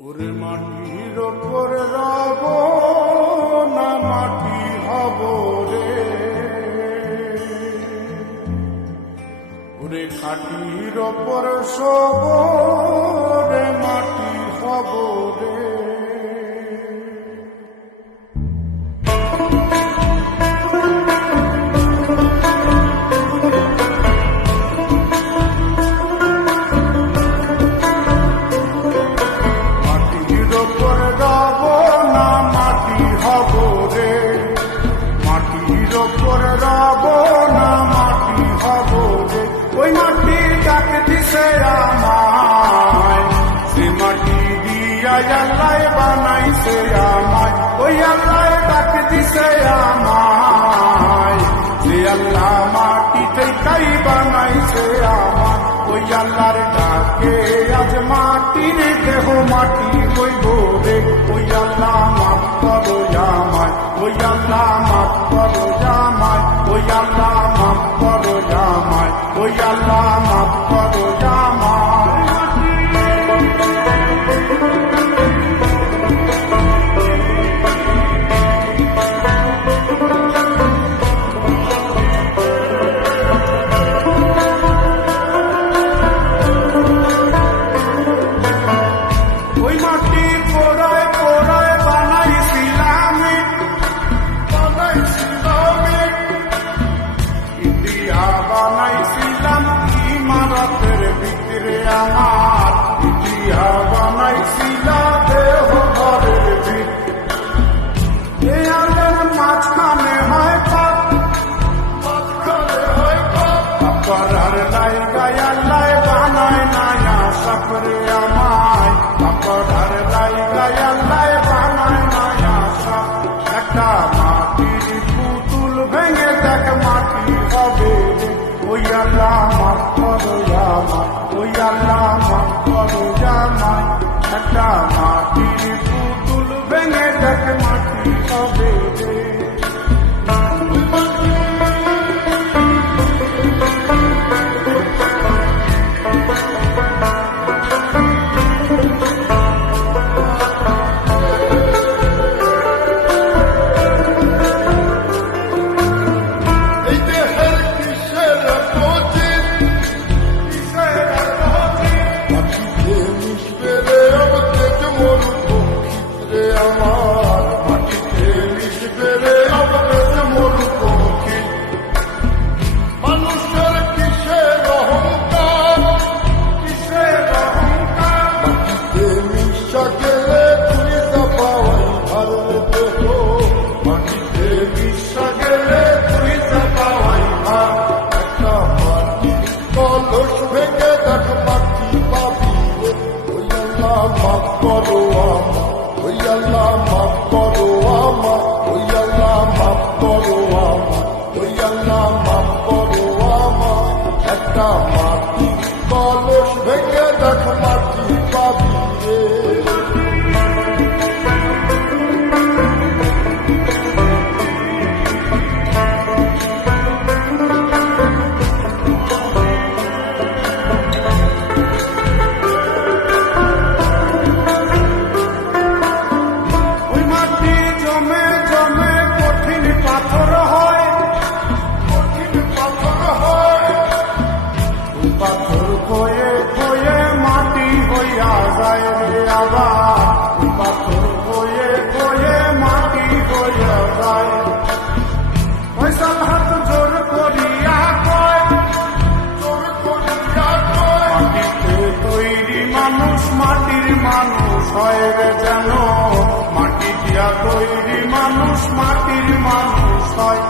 ওরে মাটির ওপর রব না মাটি হব রে, ওরে খাটির ওপর সব রে মাটি হব রে। ওই মাটি ডাক দিছে আমায়, সে মাটি দিয়া আল্লাহ বানাইছে আমায়। ওই আল্লাহ ডাক দিছে আমায়, যে আল্লাহ মাটিতে তাই বানাইছে আমায়। ওই আল্লাহর ডাকে আজ মাটির দেহ মাটি হইব রে। ওই আল্লাহ মাফ করো আমায়, ওই আল্লাহ মাফ করো আমায়, ওই আল্লাহ মাফ করো আমায়, ওই আল্লাহ মাফ করো আমায়। ওই মাটির পোড়ায় পোড়ায় বানাইছিলাম ইন্ডিয়া, বানাইছিলাম ইমারতের ভিতরে আমার, ইন্ডিয়া বানাইছিল দেহ ঘরের ভিতরে। আলের মাঝখানে হয় পাপ, করার লাইগায় আল্লাহ বানায় নায়া সাপরে আমায়, করার লাইগায় আল্লাহ বানায় নায়া সাপ। একটা মাটির পুতুল ভেঙে দেখ মাটি হবে রে। ওই আল্লাহ মাফ করো আমায়, ওই আল্লাহ মাফ করো আমায়। একটা মাটির পুতুল ভেঙে দেখ মাটি হবে রে। মাফ করো আমায়, ওই আল্লাহ মাফ করো আমায়, ওই আল্লাহ মাফ করো আমায়, ওই আল্লাহ মাফ করো আমায়। একটা মাটি কলস ভেঙে দেখ মাটি পাবি রে। পাথর খয়ে খয়ে মাটি হইয়া যায় রে আবার, পাথর খয়ে খয়ে মাটি হইয়া যায়। ফয়সাল হাত জোর করিয়া কয়, জোর করিয়া কয়, মাটিতে তৈরি মানুষ মাটির মানুষ হয় রে যেন। মাটি দিয়া তৈরি মানুষ মাটির মানুষ হয়।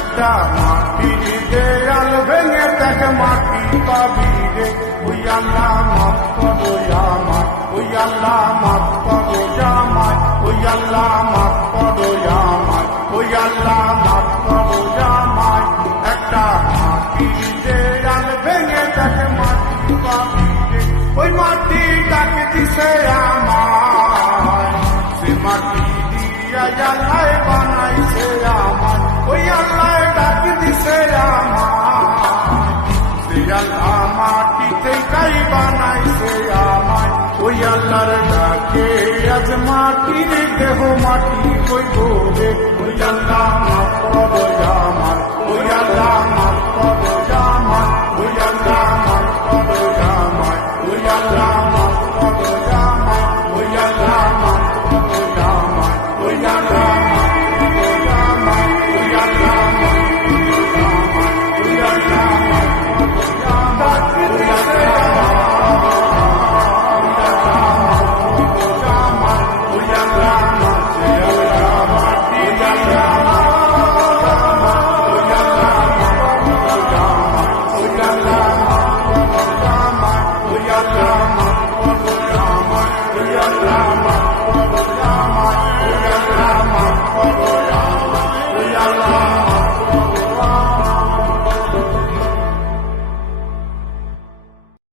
একটা মাটির দেয়াল ভেঙে দেখ মাটি পাবি রে। ওই আল্লাহ মাফ করো আমায়, ওই আল্লাহ মাফ করো আমায়, ওই আল্লাহ মাফ করো আমায়, ওই আল্লাহ মাফ করো আমায়। একটা মাটির দেয়াল ভেঙে দেখ মাটি পাবি রে। ওই মাটি ডাক দিছে আমায়, সে মাটি দিয়া আল্লাহ বানাইছে আমায়। ওই আল্লাহ ডাক দিছে আমায়, সে আল্লাহ মাটিতে তাই বানাইছে আমায়। ওই আল্লাহর ডাকে মাটির দেহ মাটি হইব রে ওই আল্লাহ মাফ করো